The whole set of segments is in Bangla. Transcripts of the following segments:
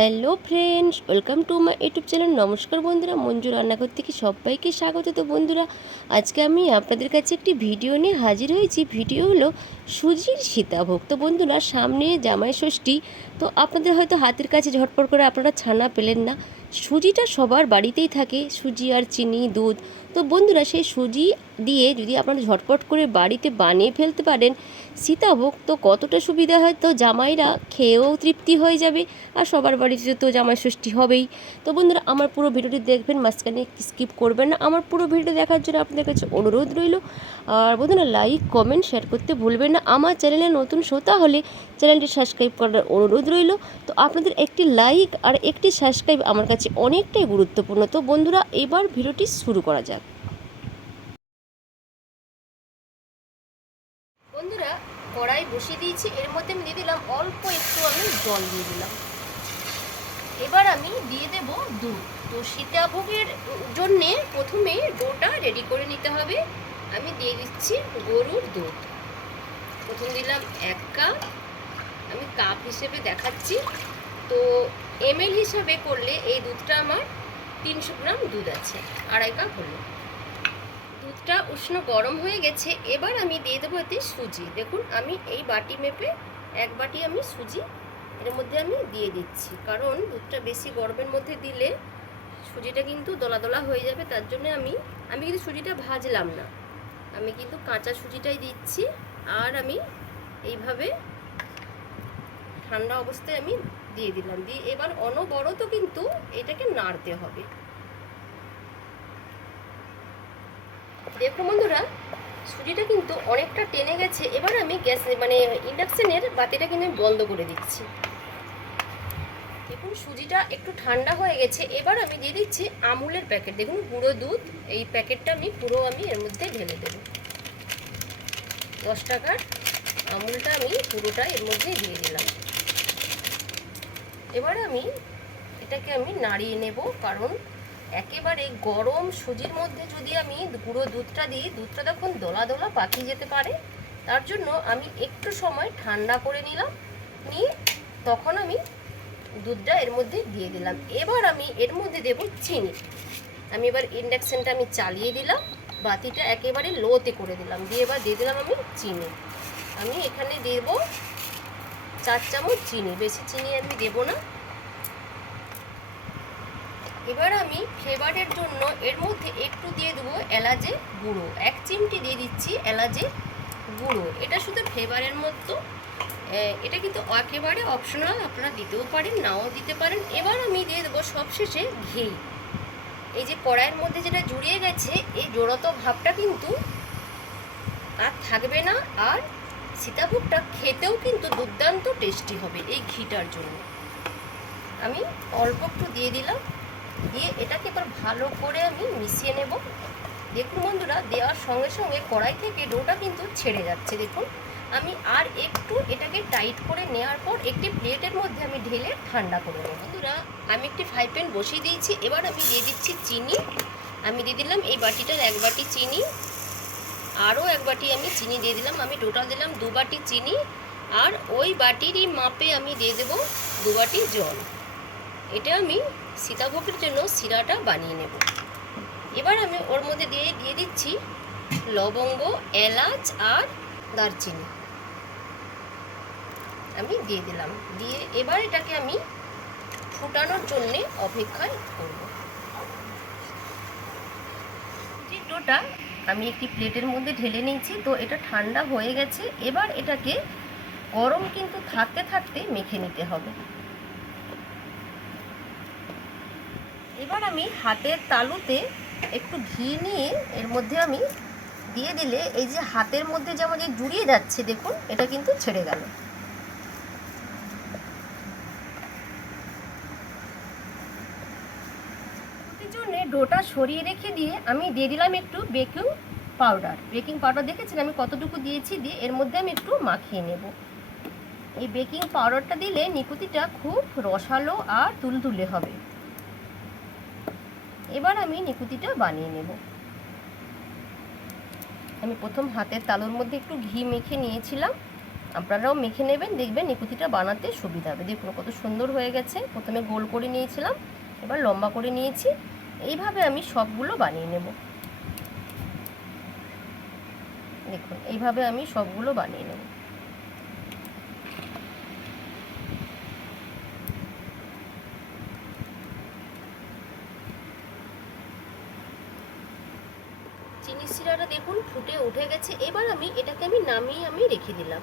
Hello friends, welcome to my YouTube channel. নমস্কার বন্ধুরা, মঞ্জু রান্নাঘর থেকে সবাইকে স্বাগত। তো বন্ধুরা, আজকে আমি আপনাদের কাছে একটি ভিডিও নিয়ে হাজির হয়েছি। ভিডিও হলো সুজির সীতাভোগ। তো বন্ধুরা, সামনে জামাই ষষ্ঠী, তো আপনাদের হয়তো হাতের কাছে ঝটপট করে আপনারা ছানা পেলেন না। সুজিটা সবার বাড়িতেই থাকে, সুজি আর চিনি, দুধ। তো বন্ধুরা, সেই সুজি দিয়ে যদি আপনারা ঝটপট করে বাড়িতে বানিয়ে ফেলতে পারেন সীতাভোগ, তো কতটা সুবিধা হয়। তো জামাইরা খেয়েও তৃপ্তি হয়ে যাবে, আর সবার বাড়িতে তো জামাই ষষ্ঠী হবেই। তো বন্ধুরা, আমার পুরো ভিডিওটি দেখবেন, মাঝখানে স্কিপ করবেন না। আমার পুরো ভিডিও দেখার জন্য আপনাদের কাছে অনুরোধ রইল। আর বন্ধুরা, লাইক কমেন্ট শেয়ার করতে ভুলবেন না। আমার চ্যানেলে নতুন শ্রোতা হলে চ্যানেলটি সাবস্ক্রাইব করার অনুরোধ রইল। তো আপনাদের একটি লাইক আর একটি সাবস্ক্রাইব আমার কাছে অনেকটাই গুরুত্বপূর্ণ। তো বন্ধুরা, এবার ভিডিওটি শুরু করা যাক। বন্ধুরা, কড়াই বসিয়ে দিয়েছি, এর মধ্যে আমি দিয়ে দিলাম অল্প একটু আমি জল দিয়ে দিলাম। এবার আমি দিয়ে দেব দুধ। তো সীতাভোগের জন্যে প্রথমে ডোটা রেডি করে নিতে হবে। আমি দিয়ে দিচ্ছি গরুর দুধ। প্রথম দিলাম 1 কাপ, আমি কাপ হিসেবে দেখাচ্ছি। তো এমএল হিসাবে করলে এই দুধটা আমার 300 গ্রাম দুধ আছে, 2.5 কাপ হলো। দুধটা উষ্ণ গরম হয়ে গেছে। এবার আমি দিয়ে দেবো এতে সুজি। দেখুন, আমি এই বাটি মেপে 1 বাটি আমি সুজি এর মধ্যে আমি দিয়ে দিচ্ছি, কারণ দুধটা বেশি গরমের মধ্যে দিলে সুজিটা কিন্তু দলা দলা হয়ে যাবে। তার জন্য আমি কিন্তু সুজিটা ভাজলাম না, আমি কিন্তু কাঁচা সুজিটাই দিচ্ছি। আর আমি এইভাবে ঠান্ডা অবস্থায় আমি দিয়ে দিলাম। দিয়ে এবার অনবরত কিন্তু এটাকে নাড়তে হবে। দেখো বন্ধুরা, সুজিটা কিন্তু অনেকটা টেনে গেছে। এবার আমি গ্যাস ইন্ডাকশনের বাতিটা কিন্তু বন্ধ করে দিচ্ছি। দেখুন, সুজিটা একটু ঠান্ডা হয়ে গেছে। এবার আমি দিয়ে দিচ্ছি আমুলের প্যাকেট। দেখুন, গুঁড়ো দুধ, এই প্যাকেটটা আমি পুরো এর মধ্যে ঢেলে দেব। 10 টাকার আমুলটা আমি পুরোটা এর মধ্যে দিয়ে দিলাম। এবার আমি এটাকে নাড়িয়ে নেব, কারণ একেবারে গরম সুজির মধ্যে যদি আমি গুঁড়ো দুধটা দিই, দুধটা তখন দলা দলা পাকিয়ে যেতে পারে। তার জন্য আমি একটু সময় ঠান্ডা করে নিলাম, নিয়ে তখন আমি দুধটা এর মধ্যে দিয়ে দিলাম। এবার আমি এর মধ্যে দেব চিনি। আমি এবার ইন্ডাকশনটা চালিয়ে দিলাম, বাতিটা একেবারে লোতে করে দিলাম। দিয়ে এবার দিয়ে দিলাম আমি চিনি। আমি এখানে দেব 4 চামচ চিনি, বেশি চিনি আমি দেব না। এবার আমি ফ্লেভারের জন্য এর মধ্যে একটু দিয়ে দেবো এলাচের গুঁড়ো। 1 চিমটি দিয়ে দিচ্ছি এলাচের গুঁড়ো। এটা শুধু ফ্লেভারের মতো, এটা কিন্তু একেবারে অপশনাল, আপনারা দিতেও পারেন, নাও দিতে পারেন। এবার আমি দিয়ে দেবো সবশেষে ঘি। এই যে কড়াইয়ের মধ্যে যেটা জুড়িয়ে গেছে, এই জড়ত ভাবটা কিন্তু আর থাকবে না। আর সীতাভোগটা খেতেও কিন্তু দুর্দান্ত টেস্টি হবে এই ঘিটার জন্য। আমি অল্প একটু দিয়ে দিলাম, দিয়ে এটাকে এবার ভালো করে আমি মিশিয়ে নেব। দেখুন বন্ধুরা, দেওয়ার সঙ্গে সঙ্গে কড়াই থেকে ডোটা কিন্তু ছেড়ে যাচ্ছে। দেখুন, আমি আর একটু এটাকে টাইট করে নেওয়ার পর একটি প্লেটের মধ্যে আমি ঢেলে ঠান্ডা করে নেব। বন্ধুরা, আমি একটি ফ্রাই প্যান বসিয়ে দিয়েছি। এবার আমি দিয়ে দিচ্ছি চিনি। আমি দিয়ে দিলাম এই বাটিটার 1 বাটি চিনি, আরও 1 বাটি আমি চিনি দিয়ে দিলাম। আমি টোটাল দিলাম 2 বাটি চিনি, আর ওই বাটিরই মাপে আমি দিয়ে দেব 2 বাটি জল। এটা আমি সীতাভোগের জন্য শিরাটা বানিয়ে নেব। এবার আমি ওর মধ্যে দিয়ে দিচ্ছি লবঙ্গ, এলাচ আর দারচিনি। আমি দিয়ে দিলাম। দিয়ে এবার এটাকে আমি ফুটানোর জন্য অপেক্ষায় করব। ডোটা আমি একটি প্লেটের মধ্যে ঢেলে নিয়েছি। তো এটা ঠান্ডা হয়ে গেছে। এবার এটাকে গরম কিন্তু থাকতে থাকতে মেখে নিতে হবে। এবার আমি হাতের তালুতে একটু ঘি নিয়ে এর মধ্যে আমি দিয়ে দিলে এই যে হাতের মধ্যে যে আমাদের জুড়িয়ে যাচ্ছে, দেখুন এটা কিন্তু ছেড়ে গেল। এর জন্য ডোটা সরিয়ে রেখে দিয়ে আমি দিয়ে দিলাম একটু বেকিং পাউডার। বেকিং পাউডার দেখেছেন আমি কতটুকু দিয়েছি, দিয়ে এর মধ্যে আমি একটু মাখিয়ে নেব। এই বেকিং পাউডারটা দিলে নিকুতিটা খুব রসালো আর তুলতুলে হবে। এবার আমি নিকুতিটা বানিয়ে নেব। আমি প্রথম হাতের তালুর মধ্যে একটু ঘি মেখে নিয়েছিলাম, আপনারাও মেখে নেবেন, দেখবেন নিকুতিটা বানাতে সুবিধা হবে। দেখুন কত সুন্দর হয়ে গেছে। প্রথমে গোল করে নিয়েছিলাম, এবার লম্বা করে নিয়েছি। এইভাবে আমি সবগুলো বানিয়ে নেব। দেখুন এইভাবে আমি সবগুলো বানিয়ে নেব। চিনি শিরাটা দেখুন ফুটে উঠে গেছে। এবার এটাকে নামিয়ে রেখে দিলাম।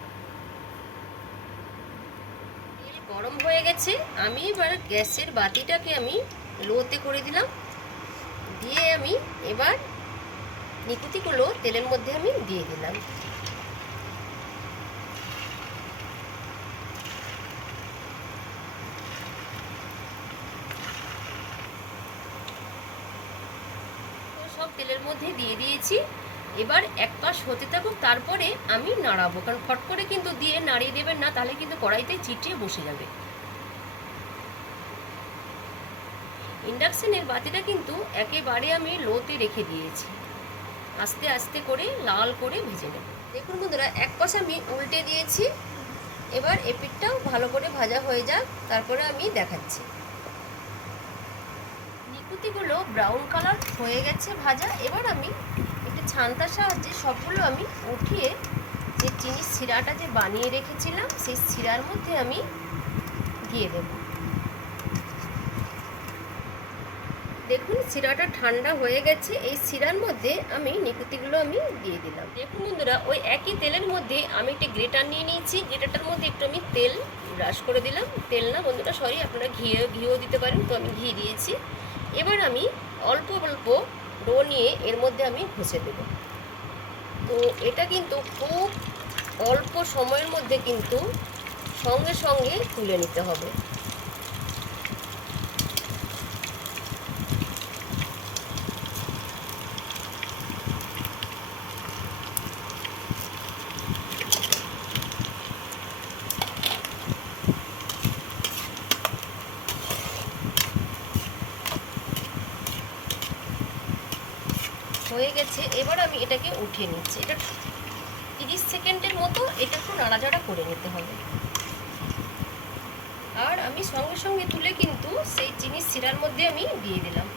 তেল গরম হয়ে গেছে। আমি এবার গ্যাসের বাতিটাকে লোতে করে দিলাম। দিয়ে এবার নিকুতিগুলো তেলের মধ্যে দিয়ে দিলাম। সব তেলের মধ্যে দিয়ে দিয়েছি। এবার এক পাশ হতে থাকুক, তারপরে আমি নাড়াবো, কারণ ফট করে কিন্তু দিয়ে নাড়িয়ে দেবেন না, তাহলে কিন্তু কড়াইতে চিটিয়ে বসে যাবে। ইন্ডাকশনের বাতিটা কিন্তু একেবারে আমি লোতে রেখে দিয়েছি। আস্তে আস্তে করে লাল করে ভেজে নেব। দেখুন বন্ধুরা, এক পাশ আমি উল্টে দিয়েছি। এবার এপিঠটাও ভালো করে ভাজা হয়ে যাক, তারপরে আমি দেখাচ্ছি। নিকুতিগুলো ব্রাউন কালার হয়ে গেছে ভাজা। এবার আমি একটা ছান্তার সাহায্যে সবগুলো উঠিয়ে যে চিনির শিরাটা যে বানিয়ে রেখেছিলাম সেই শিরার মধ্যে আমি দিয়ে দেব। দেখুন শিরাটা ঠান্ডা হয়ে গেছে। এই শিরার মধ্যে আমি নিকুতিগুলো দিয়ে দিলাম। দেখুন বন্ধুরা, ওই একই তেলের মধ্যে আমি একটা গ্রেটার নিয়ে নিয়েছি। গ্রেটারটার মধ্যে একটু তেল ব্রাশ করে দিলাম। তেল না বন্ধুরা, সরি, আপনারা ঘিও দিতে পারেন, তো আমি ঘি দিয়েছি। এবার অল্প অল্প ডো নিয়ে এর মধ্যে ঘষে দেব। তো এটা কিন্তু খুব অল্প সময়ের মধ্যে কিন্তু সঙ্গে সঙ্গে তুলে নিতে হবে। হয়ে গেছে। এবার আমি এটাকে উঠিয়ে নিচ্ছি। এটা 30 সেকেন্ডের মতো এটা একটু নাড়াচাড়া করে নিতে হবে। আর আমি সঙ্গে সঙ্গে তুলে কিন্তু সেই চিনির শিরার মধ্যে দিয়ে দিলাম।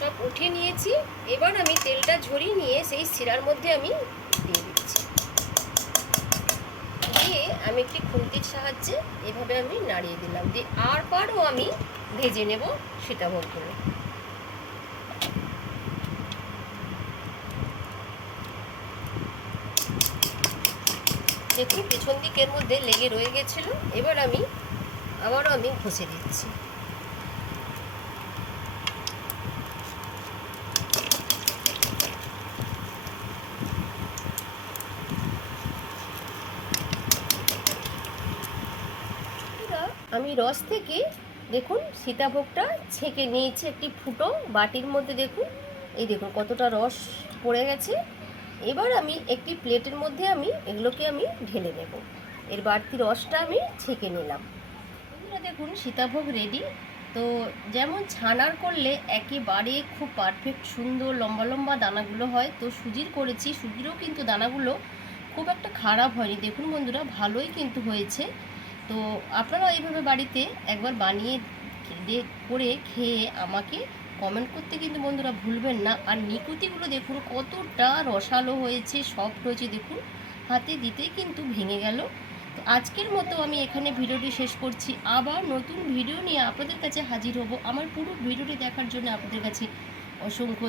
সব উঠিয়ে নিয়েছি। এবার আমি তেলটা ঝরিয়ে নিয়ে সেই শিরার মধ্যে দিয়ে দিচ্ছি। দিয়ে আমি একটি খুন্তির সাহায্যে এভাবে নাড়িয়ে দিলাম। দিয়ে আর পারও ভেজে নেব সীতাভোগগুলো। দেখুন পেছন দিকের মধ্যে লেগে রয়ে গেছিল। এবার আবারও ঘষে দিচ্ছি। আমি রস থেকে দেখুন সীতাভোগটা ছেঁকে নিয়েছি একটি ফুটো বাটির মধ্যে। দেখুন এই দেখুন কতটা রস পড়ে গেছে। এবার একটি প্লেটের মধ্যে এগুলোকে ঢেলে নেব। এর বাড়তি রসটা ছেঁকে নিলাম। বন্ধুরা দেখুন সীতাভোগ রেডি। তো যেমন ছানার করলে একেবারে খুব পারফেক্ট সুন্দর লম্বা লম্বা দানাগুলো হয়, তো সুজির করেছি, সুজিরও কিন্তু দানাগুলো খুব একটা খারাপ হয়নি। দেখুন বন্ধুরা, ভালোই কিন্তু হয়েছে। তো আপনারা এইভাবে বাড়িতে একবার বানিয়ে করে খেয়ে আমাকে কমেন্ট করতে কিন্তু বন্ধুরা ভুলবেন না। আর নিকুতিগুলো দেখুন কতটা রসালো হয়েছে, সফট হয়েছে। দেখুন হাতে দিতেই কিন্তু ভেঙে গেল। তো আজকের মতো আমি এখানে ভিডিওটি শেষ করছি। আবার নতুন ভিডিও নিয়ে আপনাদের কাছে হাজির হব। আমার পুরো ভিডিওটি দেখার জন্য আপনাদের কাছে অসংখ্য